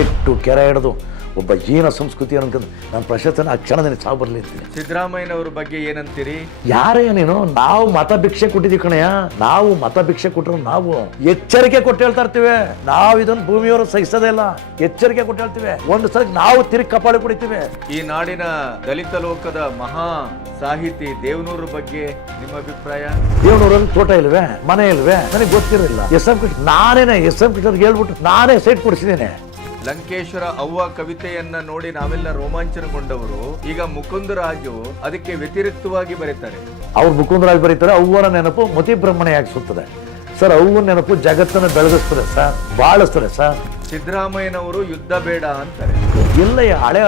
ಕೆಟ್ಟು ಕೆರೆ ಹಿಡಿದು ಒಬ್ಬ ಹೀನ ಸಂಸ್ಕೃತಿ ಅನ್ಕೊಂಡು ನಾನು ಪ್ರಶಸ್ತಿನ ಆ ಕ್ಷಣದಲ್ಲಿ ಸಾವು ಬರಲಿ ಅಂತೀನಿ. ಸಿದ್ದರಾಮಯ್ಯನವ್ರ ಬಗ್ಗೆ ಏನಂತೀರಿ? ಯಾರೇ ನೀನು? ನಾವು ಮತ ಭಿಕ್ಷೆ ಕೊಟ್ಟಿದ್ದೀವಿ ಕಣಯ್ಯ. ನಾವು ಮತ ಭಿಕ್ಷೆ ಕೊಟ್ಟರು ನಾವು ಎಚ್ಚರಿಕೆ ಕೊಟ್ಟು ಹೇಳ್ತಾ ಇರ್ತೀವಿ. ನಾವು ಇದನ್ನು ಭೂಮಿಯವರು ಸಹಿಸೋದೇ ಇಲ್ಲ. ಎಚ್ಚರಿಕೆ ಕೊಟ್ಟು ಹೇಳ್ತೀವಿ. ಒಂದು ಸಲ ನಾವು ತಿರುಗಿ ಕಪಾಳಿ ಕುಡಿತೀವಿ. ಈ ನಾಡಿನ ದಲಿತ ಲೋಕದ ಮಹಾ ಸಾಹಿತಿ ದೇವನೂರ ಬಗ್ಗೆ ನಿಮ್ಮ ಅಭಿಪ್ರಾಯ? ದೇವನೂರಲ್ಲಿ ತೋಟ ಇಲ್ವೇ, ಮನೆ ಇಲ್ವೇ? ನನಗೆ ಗೊತ್ತಿರಲಿಲ್ಲ. ಎಸ್.ಎಂ. ಕೃಷ್ಣ ನಾನೇನೆ ಎಸ್.ಎಂ. ಕೃಷ್ಣರ್ಗೆ ಹೇಳ್ಬಿಟ್ಟು ನಾನೇ ಸೈಟ್ ಕೊಡಿಸಿದ್ದೇನೆ. ಲಂಕೇಶ್ವರ ಅವ್ವ ಕವಿತೆಯನ್ನ ನೋಡಿ ನಾವೆಲ್ಲ ರೋಮಾಂಚನಗೊಂಡವರು. ಈಗ ಮುಕುಂದರಾಜು ಅದಕ್ಕೆ ವ್ಯತಿರಿಕ್ತವಾಗಿ ಬರೀತಾರೆ. ಅವ್ರು ಮುಕುಂದರಾಜ್ ಬರೀತಾರೆ, ಅವ್ವನ ನೆನಪು ಮತಿ ಬ್ರಹ್ಮಣೆಯಾಗಿಸುತ್ತದೆ ಸರ್. ಅವ್ವನ ನೆನಪು ಜಗತ್ತನ್ನು ಬೆಳಗಿಸ್ತದೆ ಸರ್, ಬಾಳಿಸ್ತದೆ ಸರ್. ಸಿದ್ದರಾಮಯ್ಯನವರು ಯುದ್ಧ ಬೇಡ ಅಂತಾರೆ. ಇಲ್ಲಯ್ಯ, ಹಳೆ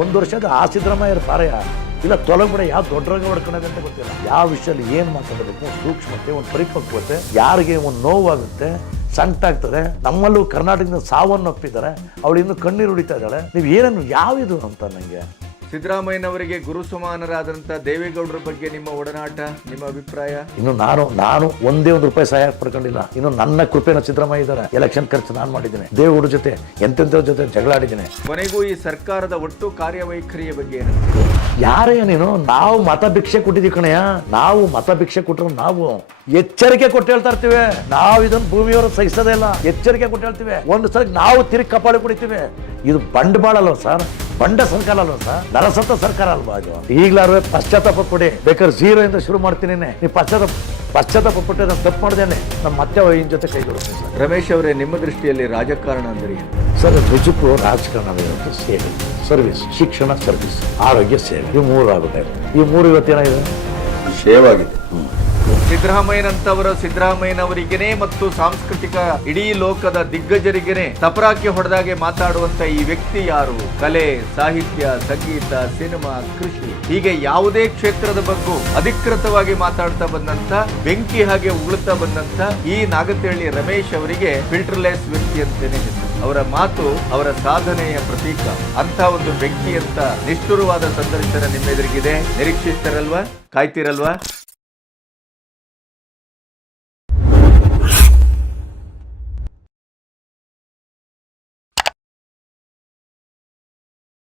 1 ವರ್ಷದ ಆ ಸಿದ್ದರಾಮಯ್ಯರ ಸಾರಯ್ಯ ಇಲ್ಲ ತೊಲಗ್ಬಿಡ. ಯಾವ ದೊಡ್ಡ ರೋಗ ಹೊಡ್ಕೊಳ್ಳೋದು ಅಂತ ಗೊತ್ತಿಲ್ಲ. ಯಾವ ವಿಷಯದಲ್ಲಿ ಏನು ಮಾತಾಡಬೇಕು, ಸೂಕ್ಷ್ಮತೆ, ಒಂದು ಪರಿಪಕ್ವತೆ, ಯಾರಿಗೆ ಒಂದು ನೋವಾಗುತ್ತೆ, ಸಂಕಟ ಆಗ್ತದೆ. ನಮ್ಮಲ್ಲೂ ಕರ್ನಾಟಕದಿಂದ ಸಾವನ್ನು ಒಪ್ಪಿದ್ದಾರೆ. ಅವಳು ಇನ್ನು ಕಣ್ಣೀರು ಹೊಡಿತಾ ಇದ್ದಾಳೆ. ನೀವು ಏನನ್ನು ಯಾವಿದು ಅಂತ ನನಗೆ. ಸಿದ್ದರಾಮಯ್ಯನವರಿಗೆ ಗುರು ಸಮಾನರಾದಂಥ ದೇವೇಗೌಡರ ಬಗ್ಗೆ ನಿಮ್ಮ ಒಡನಾಟ, ನಿಮ್ಮ ಅಭಿಪ್ರಾಯ? ಇನ್ನು ನಾನು ಒಂದೇ ಒಂದು ರೂಪಾಯಿ ಸಹಾಯ ಪಡ್ಕೊಂಡಿಲ್ಲ. ಇನ್ನು ನನ್ನ ಕೃಪೆನ ಸಿದ್ದರಾಮಯ್ಯ ಇದ್ದಾರೆ. ಎಲೆಕ್ಷನ್ ಖರ್ಚು ನಾನು ಮಾಡಿದ್ದೇನೆ. ದೇವೇಗೌಡರ ಜೊತೆ ಎಂತೆಂಥವ್ರ ಜೊತೆ ಜಗಳ ಆಡಿದ್ದೇನೆ. ಕೊನೆಗೂ ಈ ಸರ್ಕಾರದ ಒಟ್ಟು ಕಾರ್ಯವೈಖರಿಯ ಬಗ್ಗೆ ಏನು? ಯಾರೇ ನೀನು? ನಾವು ಮತ ಭಿಕ್ಷೆ ಕೊಟ್ಟಿದ್ದೀವಿ ಕಣಯ್ಯ. ನಾವು ಮತ ಭಿಕ್ಷೆ ಕೊಟ್ಟರು ನಾವು ಎಚ್ಚರಿಕೆ ಕೊಟ್ಟು ಹೇಳ್ತಾ ಇರ್ತೀವಿ. ನಾವು ಇದನ್ನು ಭೂಮಿಯವರು ಸಹಿಸೋದೇ ಇಲ್ಲ. ಎಚ್ಚರಿಕೆ ಕೊಟ್ಟು ಹೇಳ್ತೀವಿ. ಒಂದು ಸಲ ನಾವು ತಿರುಗಿ ಕಪಾಳಿ ಕುಡಿತೀವಿ. ಇದು ಬಂಡವಾಳ ಅಲ್ವ ಸರ್? ಬಂಡ ಸರ್ಕಾರ ಅಲ್ವ ಸರ್? ನರಸತ್ತ ಸರ್ಕಾರ ಅಲ್ವಾ ಇದು? ಈಗಲಾರು ಪಶ್ಚಾತ್ತಾಪ ಕೊಡಿ. ಬೇಕಾದ್ರೆ 0 ಇಂದ ಶುರು ಮಾಡ್ತೀನಿ. ನೀವು ಪಶ್ಚಾತ್ತಾಪ ಪಟ್ಟೆ ನಾನು ತಪ್ಪು ಮಾಡಿದ್ದೇನೆ. ನಮ್ಮ ಮತ್ತೆ ಇನ್ ಜೊತೆ ಕೈ ಜೋಡಿಸ್ತೀನಿ ಸರ್. ರಮೇಶ್ ಅವರೇ, ನಿಮ್ಮ ದೃಷ್ಟಿಯಲ್ಲಿ ರಾಜಕಾರಣ ಅಂದರೆ ಸರ್? ನಿಜಕ್ಕೂ ರಾಜಕಾರಣ ಸೇವೆ, ಸರ್ವಿಸ್, ಶಿಕ್ಷಣ, ಸರ್ವಿಸ್, ಆರೋಗ್ಯ, ಸೇವೆ, ಇವು 3 ಆಗುತ್ತೆ. ಈ 3 ಇವತ್ತೇನಾಗಿದೆ? ಶೇವ್ ಆಗಿದೆ. ಸಿದ್ದರಾಮಯ್ಯನವರಿಗೇನೆ ಮತ್ತು ಸಾಂಸ್ಕೃತಿಕ ಇಡೀ ಲೋಕದ ದಿಗ್ಗಜರಿಗೇನೆ ತಪರಾಕಿ ಹೊಡೆದಾಗೆ ಮಾತಾಡುವಂತ ಈ ವ್ಯಕ್ತಿ ಯಾರು? ಕಲೆ, ಸಾಹಿತ್ಯ, ಸಂಗೀತ, ಸಿನಿಮಾ, ಕೃಷಿ, ಹೀಗೆ ಯಾವುದೇ ಕ್ಷೇತ್ರದ ಬಗ್ಗೆ ಅಧಿಕೃತವಾಗಿ ಮಾತಾಡ್ತಾ ಬಂದಂತ, ಬೆಂಕಿ ಹಾಗೆ ಉಗುಳುತ್ತಾ ಬಂದಂತ ಈ ನಾಗತಿಹಳ್ಳಿ ರಮೇಶ್ ಅವರಿಗೆ ಫಿಲ್ಟರ್ಲೆಸ್ ವ್ಯಕ್ತಿ ಅಂತೇನೆ ಹೆಸರು. ಅವರ ಮಾತು ಅವರ ಸಾಧನೆಯ ಪ್ರತೀಕ. ಅಂತ ಒಂದು ಬೆಂಕಿ ಅಂತ ನಿಷ್ಠುರವಾದ ಸಂದರ್ಶನ ನಿಮ್ಮೆದುರಿಗಿದೆ. ನಿರೀಕ್ಷಿಸ್ತಾರಲ್ವಾ? ಕಾಯ್ತಿರಲ್ವಾ?